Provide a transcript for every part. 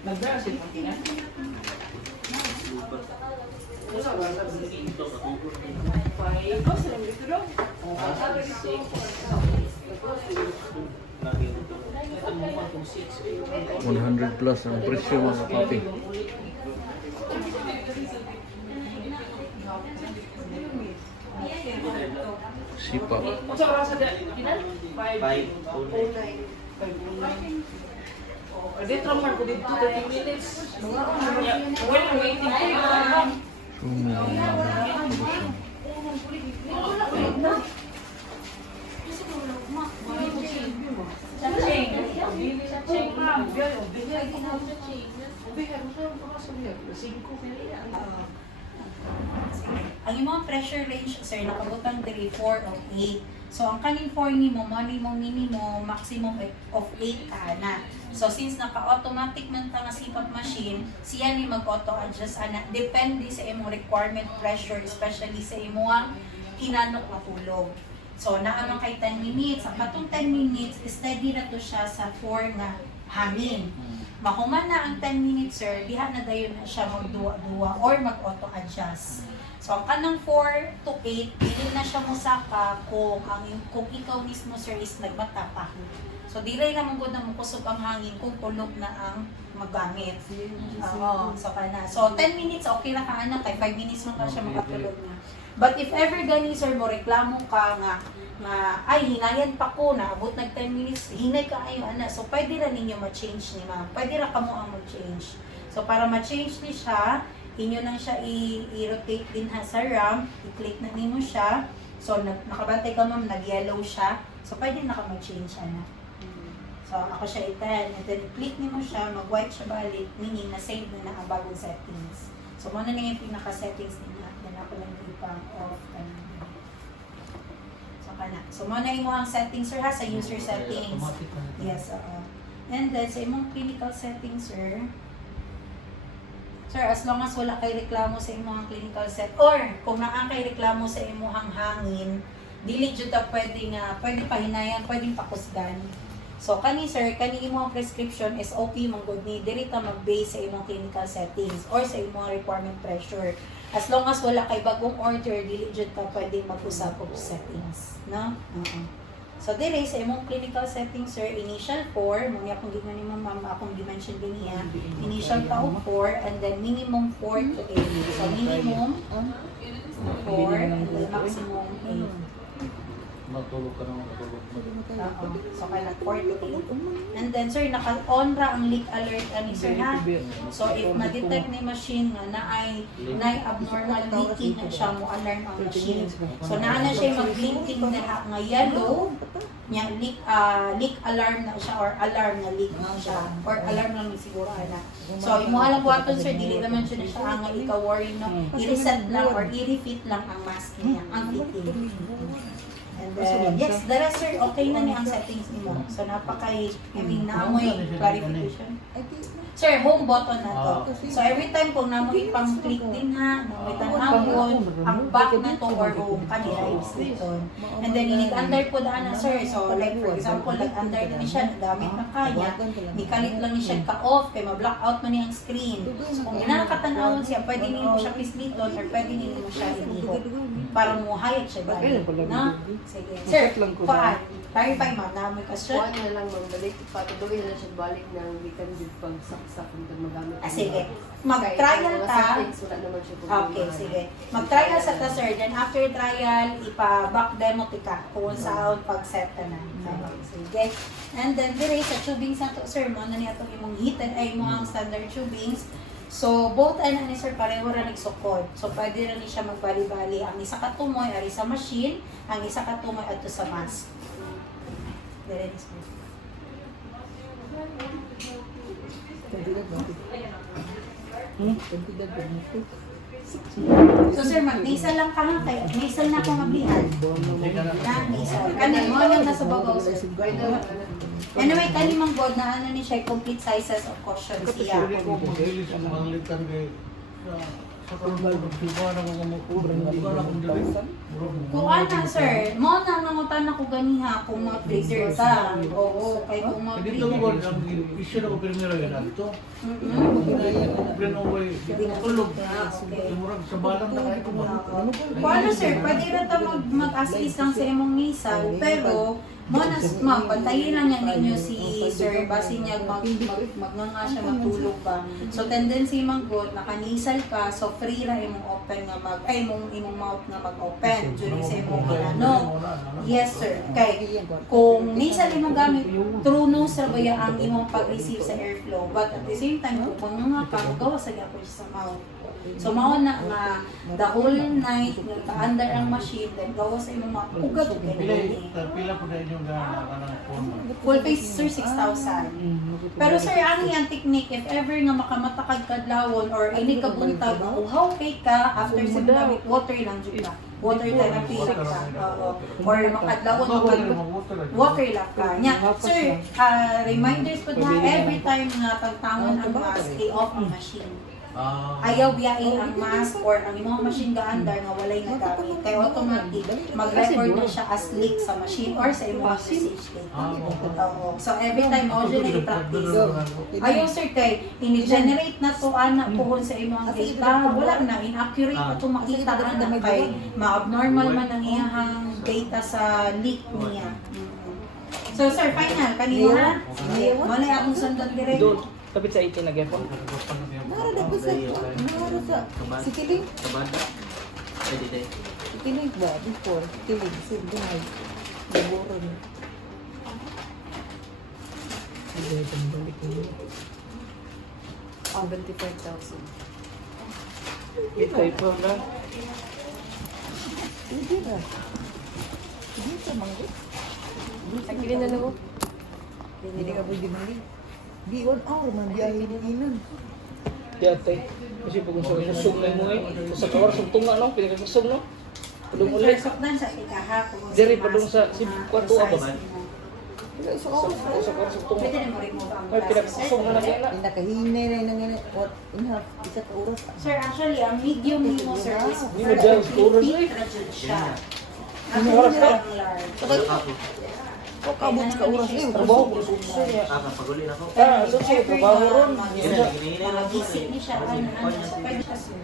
Nagdara si Pangkinan? Wala ba sa dito? 5 ko sa dito daw. 100 plus ang presyo mga papi. Sipa. Unsa oras sa Kinan? 5:09. Dito man ko dito 30 minutes. Mga wala waiting time. Sumo Ang imong pressure range, sir, nakabutang diri 4 of 8. So, ang kaning 4 nimo, mo minimum, maximum of 8 ana. So, since naka-automatic man ta nga CPAP machine, siya ni mag-auto-adjust ana. Depende sa imong requirement pressure, especially sa imong hinanok na tulog. So, naamang kay 10 minutes. Ang katong 10 minutes, steady na to siya sa 4 nga hangin. Mahuman na ang 10 minutes, sir, diha na dayon na siya magduwa-duwa or mag-auto-adjust. So, ang kanang 4 to 8, dili na siya musaka kung ikaw mismo, sir, is nagmata pa. So, dili na mong na mukusog ang hangin kung tulog na ang magamit. So, kana. So, 10 minutes, okay na ka, anak. Kay 5 minutes man ka siya makatulog na. But if ever gani, sir, mo reklamo ka nga, ay, hinayan pa ko na, abot nag 10 minutes, hinay ka ayo, anak. So, pwede na ninyo ma-change ni ma'am. Pwede na kamo ang mag-change. So, para ma-change ni siya, inyo nang siya i-rotate din ha sa RAM, i-click na nimo siya. So, nakabantay ka ma'am, nag-yellow siya. So, pwede na ka mag-change, anak. So, ako siya i-10. And then, click nimo siya, mag-white siya balik, meaning na-save na ang bagong settings. So, muna na yung pinaka-settings niya. Then, ako lang ipang off. So, muna yung ang settings, sir, ha, sa user settings. Yes, oo. And then, sa imong clinical settings, sir, as long as wala kay reklamo sa imong clinical set, or kung naa kay reklamo sa imong hangin, dili jud ta pwede pahinayan, pwedeng pakusgan. So, kani, sir, kani imong prescription is okay man gud ni diri ta mag-base sa imong clinical settings or sa imong requirement pressure. As long as wala kay bagong order, dili jud ka pwedeng mag-usab og settings, no? So dire sa imong clinical settings, sir, initial 4, muna akong gignan ni ma'am, akong dimension din niya. Initial ka og 4 and then minimum 4 to 8. So minimum 4 and then maximum 8. Matulog ka naman, matulog. So, kaya 4 to 8. And then, sir, naka-on ra ang leak alert ani sir, ha? So, if ma-detect ni machine na ay abnormal leaking na siya, mo alarm ang machine. So, naana siya mag-blinking na nga yellow, niya leak alarm na siya or alarm na leak na siya or alarm lang siguro ana. So, imo alam buhaton, sir, dili naman siya na siya nga ika-worry no. I-reset lang or i-refit lang ang mask niya, ang fitting. And then, yes, the rest, sir, okay na ni ang settings nimo. So, naamoy clarification. Sir, home button na to. So, every time kung namoy ipang-click din ha, namoy tanawon, ang back na to or home, kanila yung button. And then, inig-under po daan na, sir. So, like for example, nag-under na siya, nagamit na kanya, ikalit lang ni siya ka-off, kaya ma-block out man niya ang screen. So, kung inakatanawon siya, pwede niyo siya pisliton or pwede niyo siya inihot para mo hayat siya balik. Na? Sige. Sir, paan? Clarify ma'am, namoy question? Kuha na lang ma'am, balik, patuloy na siya balik ng weekend din pag saksak kung magamit. Sige. Mag-trial ta. Wala naman siya problema. Okay, sige. Mag-trial sa ta, sir. Then after trial, ipa-back demo tika kung saan pag-set ka na. Sige. And then, dire sa tubings na to, sir, mo na niya itong imong heated ay mga standard tubings. So, both ay ni sir, pareho ra nagsukod. So, pwede rin siya magbali-bali. Ang isa katumoy ari sa machine, ang isa katumoy ato sa mask. Dire ni sir. So, sir, mag-nasal lang ka ha. Nasal na akong mablihan. Nasal. Kanin mo yung nasa bagaw, sir. Anyway, kanimang god na ano ni siya, complete sizes of caution siya. Kung ano, sir, mo na nangutan ako ganiha kung mga freezer ka. Oo, kay kung mga Dito freezer. mo ang issue na ko primero yan dito. Plano ko tulog. Murag sa balang na kahit mo. Kung ano, sir, pwede rin ta mag-assist lang sa imong nisal, pero mo na, ma'am, bantayin lang yan ninyo si sir, basi niya magnganga siya, magtulog ba. So, tendency mang good, nakanisal ka, so free ra imong open nga imong mouth nga mag-open during sa imong ano. Yes, sir. Kay, kung nisal imong gamit, true nose ra ba yan ang imong pag-receive sa airflow, but at the same time, kung manganga ka, gawa sa gyapon sa mouth. So, mao na nga, the whole night, nagka-under ang machine, then gawa sa imong mga ugat o Pila po na inyong ganang phone. full face, sir, 6,000. Pero sir, ang yung technique, if ever nga makamatakad kadlawon or ini ka buntag, uhaw kay ka, after sa gamit, water lang dyan ka. Water therapy lang ka. Oo. Or makadlawon mo water lang ka. Nya, sir, reminders po na every time nga pagtangon ang mask, i-off ang machine. Ayaw biyain ang mask or ang imong machine gaandar nga walay nagamit. Kaya automatic, mag-record na siya as leak sa machine or sa imong usage data. Oo. So every time, mo dyan i-practice. Ayaw sir, kay ini-generate na to ana puhon sa imong data. Wala na, inaccurate na to makita na kay ma-abnormal man ang iyahang data sa leak niya. So sir, final, kanino ha? Muna akong sundot direct. Kapit sa 18 na gapon. Nara ko sa si Kiling. Kabanda. Pwede tayo. Si Kiling ba? Before. Kiling. Si Dunay. Laboran. Hindi, balik niyo. 25,000. Ito ito na. Hindi na. Hindi ka manggi. Sakilin na lang ko. Hindi ka pwede manggi. Di 1 hour man biyahe ni Inan. Diyate. Kasi pag gusto ko sum na mo eh. Sa kawar sum tunga no, pinakasum no. Padung ulit. Sakdan sa ikaha. Diri padung sa si kwarto ba. Wala isa Sa oras. sa kawar sum tunga. Pwede na mo rin mo ba? Ay pinakasum na kaya na. Nakahinay na nang what in half isa ka oras. Sir, actually, ang medium ni mo, sir, is Hindi mo dyan, storage eh. siya. Ano oras ka? Ang large. Ko kabot ka oras eh. Trabaho ko sa niya. Paguli na ko. So siya trabaho ron. Mga visit ni siya, ano, so pwede siya, sir.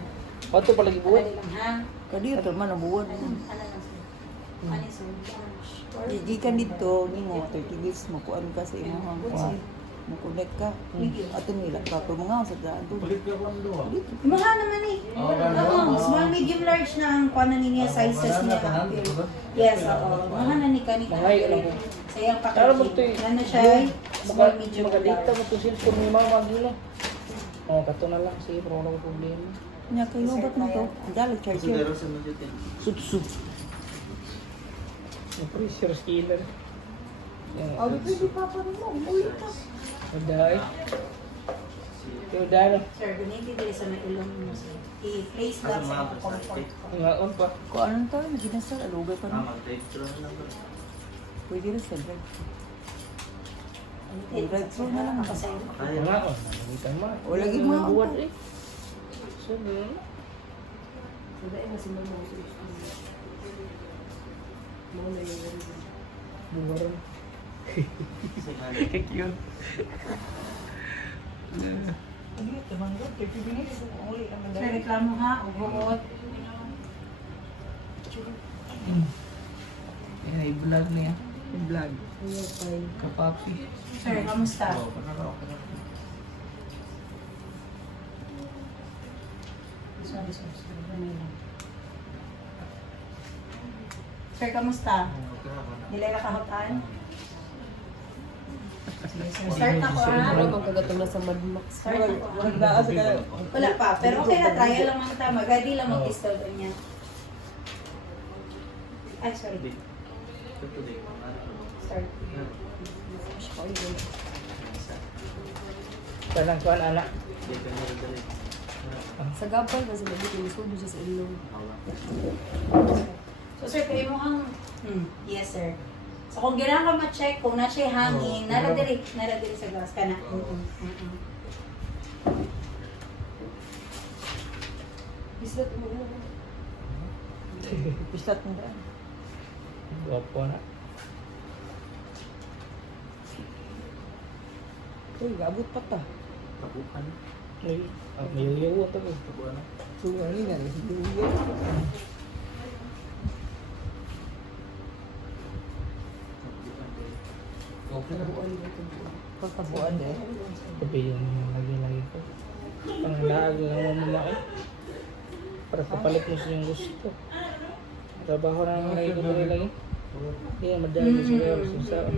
Pato pa lagi buhat. Pwede lang, ha? Kadito man ang buwan. Ano lang, sir? Ano, sir? Gikan dito nimo 30 days makuan ka sa imong kuan. Makulit ka. Ato nila ka pero mga sa daan. Balik ka kung doon. Mga naman eh. Oo, small, medium, large na ang kuwanan niya sizes niya. Yes, oo. Mga na ni kanina. Mga lang ko. Sa iyang Tara mo ito packaging. eh. Ano siya eh? Small, medium, Magalita large. mo itong cellphone ni mama gila. Oh, kato na lang sige, pero wala ko problema. Nya kay nubat na to. Dalag charger. Pero sa mga dito. Sut. Yung pressure skiller. Abi pwede pa pa mo. Uy ka. Uday. Uday na. Sir, ganito din sa may ilong mo, sir. I-place lang sa iyong comfort. Ngaon pa. Ko anong tayo ginasal alugay pa no. Mag-drive-thru na lang. Pwede na sa drive. Drive-thru na lang makasayo. Kaya. Ngaon. Nangitan mo. O, lagi mo ang buwan pa. eh. So, ganun. Sabi na si Mama. Mama na yung Buwan. Kek yun. Sir, reklamo ha, ugot. Yan, i-vlog niya. I-vlog. Kapapi. Sir, kamusta? Sorry. Ano lang. Sir, kamusta? Nilay na kahutan? Start na ko ha? Ano bang kagatong na sa Mad Max? Start na ko ha? Wala pa, pero okay na, trial lang mga tama. Gadi lang mag-install doon niya. Ay, sorry. Start. Parang kuhan, anak. Sa gabal na sa Mabit, inusudo siya sa ilong. So sir, kayo mo ang... yes sir. So kung gano'n ka ma-check, kung na siya hangin, naradiri sa glass ka na. Islat mo na. Pislat mo daan. Guwapo na. Uy, abot pa ta. Tapukan. May yayaw ito eh. Tapukan na. So, ano nga, hindi uyan. Pagkabuan eh. Tabi yung lagi-lagi ko. Panglaag lang mo mga para kapalit mo sa yung gusto. Trabaho na naman lagi ko lagi. Hindi na madami sa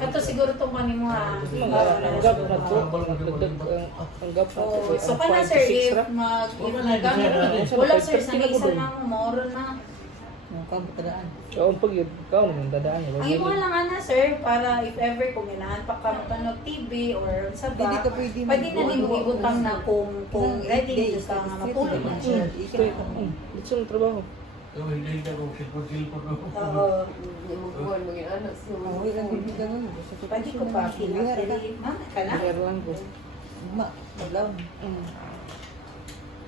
Kato siguro itong kanin mo ha. ang gap na to. Ang gap na to. So ka na sir, if mag-gamit, wala sir, sa isa lang, more na. Ang kamatadaan. Ikaw ang pag-yun. Ikaw naman dadaan niya. Ang imo lang ana sir, para if ever kung inahan pa ka matanog TV or sa ba, Hindi ka pwede pwede na nimo ibutang na kung ready ka nga mapulot na siya. Ito ang trabaho. Hindi na ako silpon-silpon ako. Oo. Hindi mo buwan, maging anak. So, Uy, ang ganda nun. Pwede ko pa kinakali. Ma'am, ka na? Kaya lang ko. Ma, madlaw.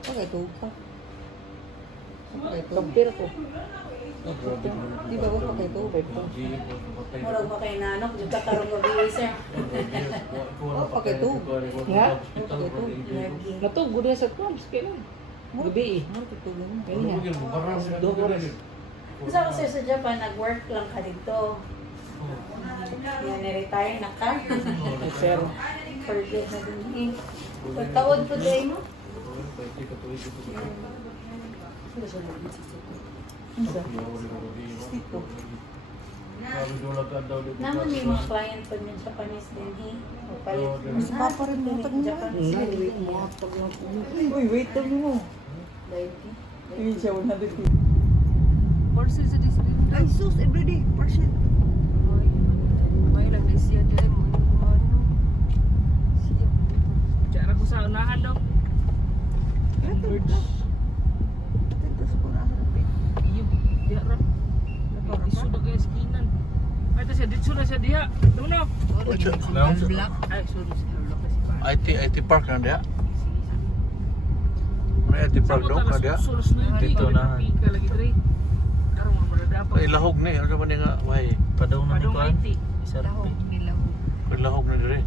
Okay, tuog pa. Okay, tuog. Kampir ko. Di ba ko okay, tuog? Murag ba kayo nanok, nagkakaroon ng gabi sir. Okay, tuog. Nga? Okay, tuog. Lagi. Natugod na sa proms. Kailan? Gabi eh. Ano tutugan mo? Kaya Kasi ako sir sa Japan, nag-work lang ka dito. Yan, na-retire na ka. Sir. For good na din eh. Pagtaod po dahil mo. Dito. Naman yung mga client po ng Japanese din eh. Palit. Mas papa rin mo tag Japan. Uy, wait lang mo. 90. Hindi siya 100. Parcel sa display. Ay, sus, everyday, partial. May lang na siya dahil mo. Siya. Cara ko sa unahan daw. Birds. Tentas ko na harapin. Iyo. Diya ra. Isu na kaya skinan. Ay, ito siya. Dito na siya diya. Tuno. Ay, sorry. IT Park na dia. May IT Park daw na dia. Dito na. Ay lahog ni, ano man nga way. Padaw na ni Padong Kuan. IT. Isa rin. Ay lahog na dire.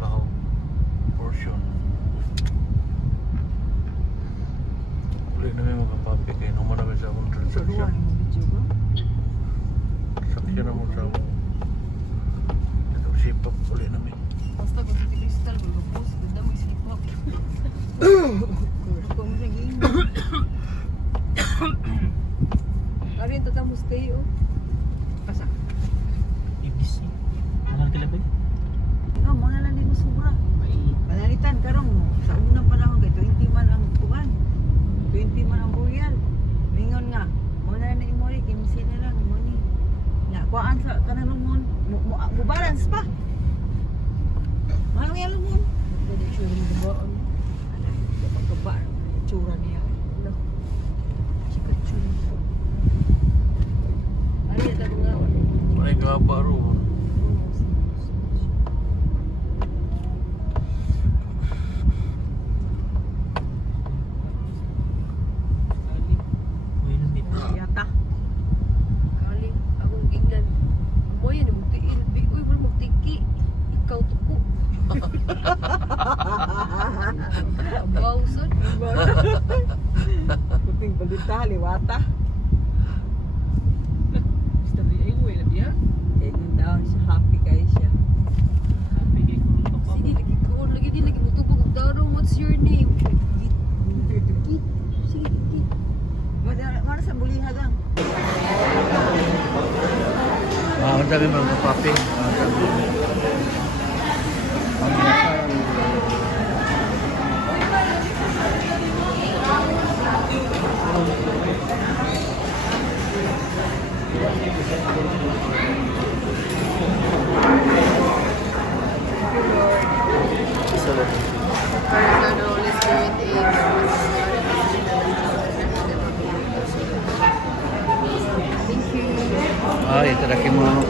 Lahog portion. Uli na may magpapapi kay no man sa akong transaction. Sakya na mo sa ako. Ito sipap uli na may. Basta kung si Crystal, mag-post. Ganda mo isipap. Ako mo sa game. Ano yung tatang mo stay, oh? Ibis eh. Mahal kilabay. Nga, mo na lang din masubra. Panalitan, karong sa unang panahon kay 20 man ang tuwan. 20 man ang burial. Mingon nga, mo na lang imori, 15 na lang, mo ni. Nga, kuhaan sa kanalumon, mo balance pa. Mahal nga lumon. Pwede siya rin gabaan. Alay, dapat kaba, tsura niya. Ano? Sikat siya. Ano yung tatang nga? May gaba ro. Uy, nandito. Yata. Kali, akong gingnan. Mo yan, magtiil. Uy, wala magtiki. Ikaw tuko. Bawson. Puting balita, liwata. Mr. Ay, wala diya. Kaya yun daw, siya happy kayo siya. Happy kay kung pa. Sige, lagi ko. Lagi di lagi mo tubog. Daro, what's your name? Sige, Git. Mana sa bulihagang? Ang dami mga papi. Isa lang. Father, Son, Holy Spirit, Amen. Thank you. Ay, itadakimasu.